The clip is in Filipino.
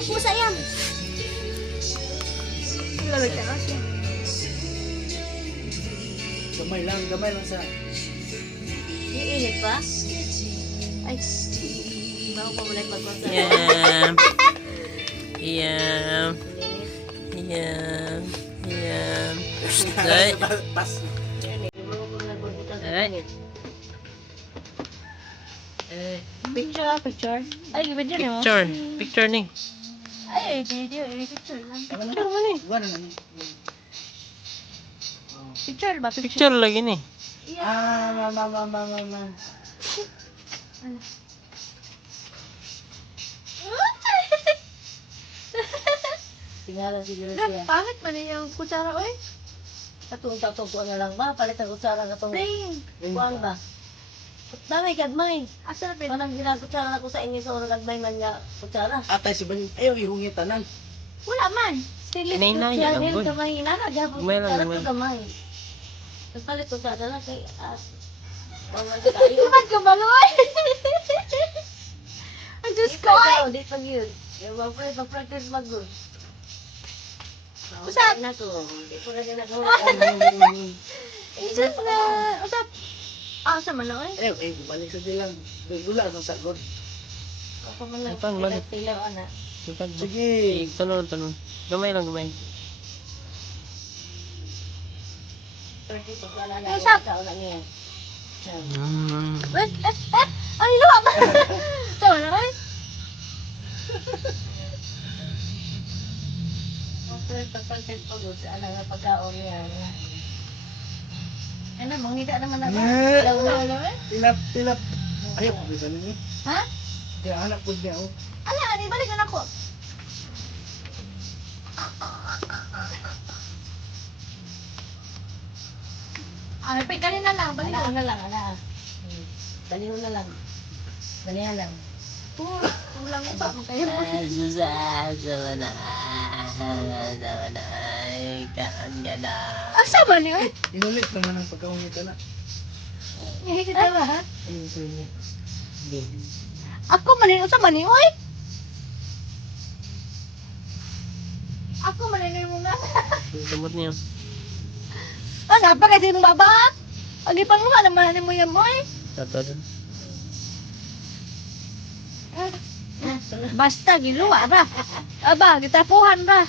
ang pusa yan. Lalagyan na siya. Gamay lang sa... Iinit pa? Ay, ba ako pamulay pagpunta? Yum. Yum. Yum. Yum. Ay. Pas. Ay. Picture. Ay, video na mo. Picture ni. Ay, video, picture lang. Wala na ni. Picture ba? Picture lagi ni. Mama. Tingala siguro siya. Pangit man yung kutsara, oy. Tatong ko na lang ba? Palit ang kutsara na itong... Ding! Kuhaan ba? Damay kagmay. Asa na pin? Parang ginakutsara na ko sa inyo sa unang kagmay man niya kutsara. Atay si Bani. Ayaw ihungit tanan. Wala man. Stilis Inay-inay Kaya lang din boy. kamay na nagyapon Gamay lang, kutsara gamay. to gamay. Tapos palit kutsara na kay... Paman kayo. Iman ka ba, oy? Ang Diyos ko, ay! Di pag yun. Yung mga pa-practice mag-good. Usap! Na to. Di po na ginagawa. Diyos na! Usap! Asa man na, oy? Ayaw, balik sa dilang. Dula sa sagod. Ako man lang. Ipang balik. Tilaw ana. Sige. Tanong. Gamay lang gamay. Pwede pag wala na. Usap! Sa una niya. Wait, ay, luwa ba? Sama na, oy? Pag-practice pag-good sa alang nga pagkaon niya. Ano, mangita naman ako. Yeah. Ilaw na. Tilap. Ayaw, bisa ni. Ha? Kaya anak po niya. Ala, ani, balik na ako. Ay, pagkanin na lang, balik Ana na. na lang, ana. Daliho na lang. Dalihan lang. Ulang ba? Magkaya mo. Asa man ni, oy? Inulit naman ang pagkahungit na. Hihigit na ba, ha? Ayun sa inyo. Ako manin, asa man ni, oy? Ako manin mo na. Tumot niya. Ah, pa kasi mong baba? Agipan mo nga naman mo yan, oy. Tato dun. Basta giluwa ra. Aba, gitapuhan ra.